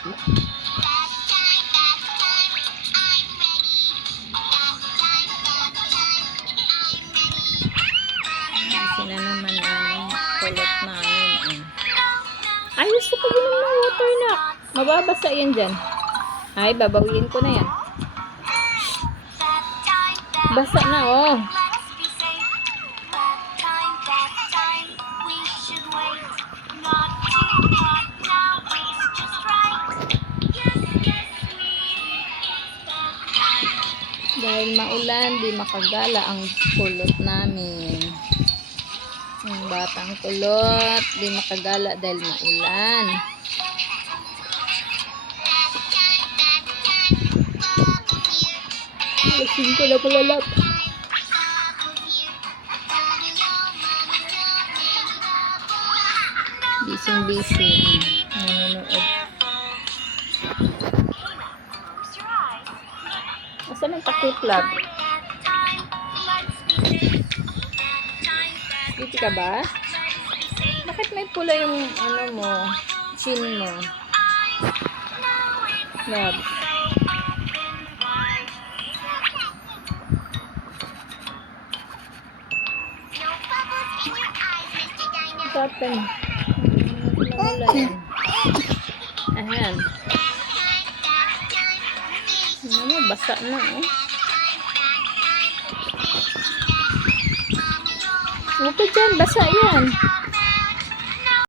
Sila naman ah. ang kulot namin. Ah. Ay, gusto ko din ng water na. Mababasa yan dyan. Ay, babawiin ko na yan. Basa na, oh. Dahil maulan, di makagala ang kulot namin. Ang batang kulot, di makagala dahil maulan. Lasing ko na palalap. Bising busy. Nanonood. Asan ang takiplab? Dito ka ba? Bakit may pula yung ano mo? Chin mo? Lab. Wala yan. Ayan. Ano, basa na oh. Huwag ka dyan, basa yan.